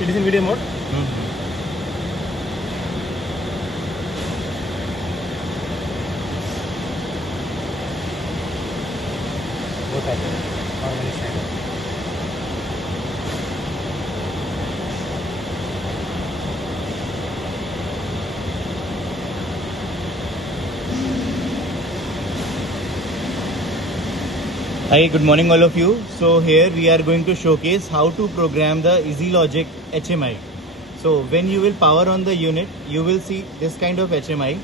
It is in video mode. Both are there. Normally standard. Hi, good morning all of you. So here we are going to showcase how to program the EasyLogic HMI. So when you will power on the unit, you will see this kind of HMI.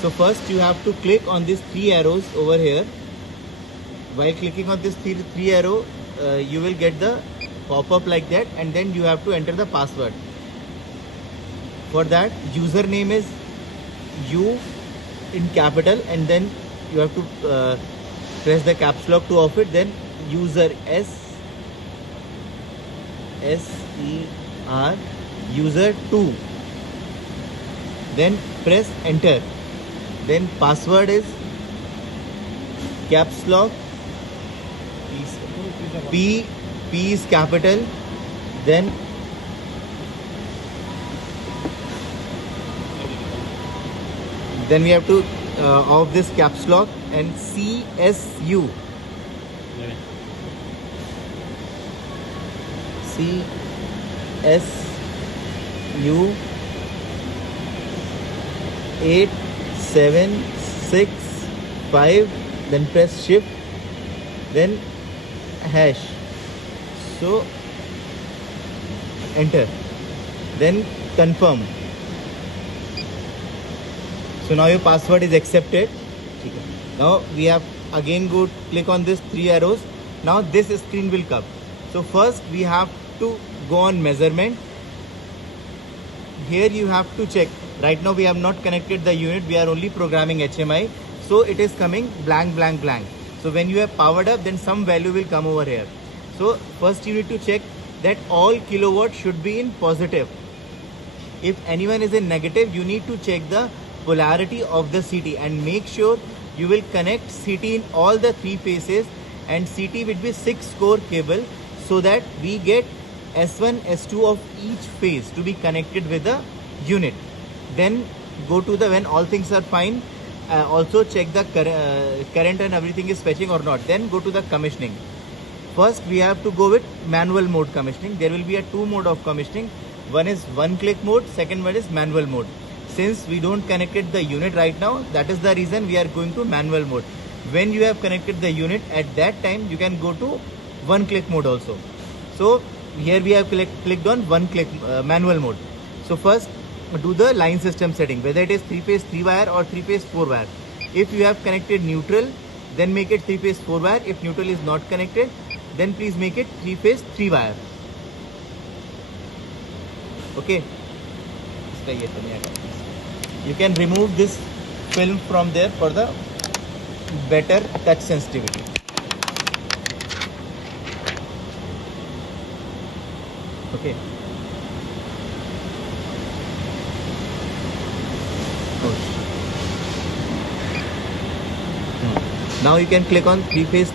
So first you have to click on these three arrows over here. While clicking on this three arrow, you will get the pop-up like that, and then you have to enter the password. For that, username is U in capital, and then you have to press the caps lock to off it. Then user SER user 2. Then press enter. Then password is caps lock P is capital. Then we have to off this caps lock and CSU. CSU 8765. Then press shift. Then hash. So enter. Then confirm. So now your password is accepted. Now we have again click on this three arrows. Now this screen will come. So first we have to go on measurement. Here you have to check. Right now we have not connected the unit. We are only programming HMI. So it is coming blank, blank, blank. So when you have powered up, then some value will come over here. So first you need to check that all kilowatts should be in positive. If anyone is in negative, you need to check the polarity of the CT and make sure you will connect CT in all the three phases, and CT will be 6 core cable, so that we get S1, S2 of each phase to be connected with the unit. Then go to the, when all things are fine, also check the current and everything is fetching or not. Then go to the commissioning. First we have to go with manual mode commissioning. There will be a 2 mode of commissioning. One is one click mode, second one is manual mode. Since we don't connected the unit right now, that is the reason we are going to manual mode. When you have connected the unit, at that time you can go to one click mode also. So here we have clicked on one click manual mode. So first do the line system setting, whether it is 3-phase 3-wire or 3-phase 4-wire. If you have connected neutral, then make it 3-phase 4-wire. If neutral is not connected, then please make it 3-phase 3-wire. Okay. You can remove this film from there for the better touch sensitivity. Okay. Now you can click on 3-phase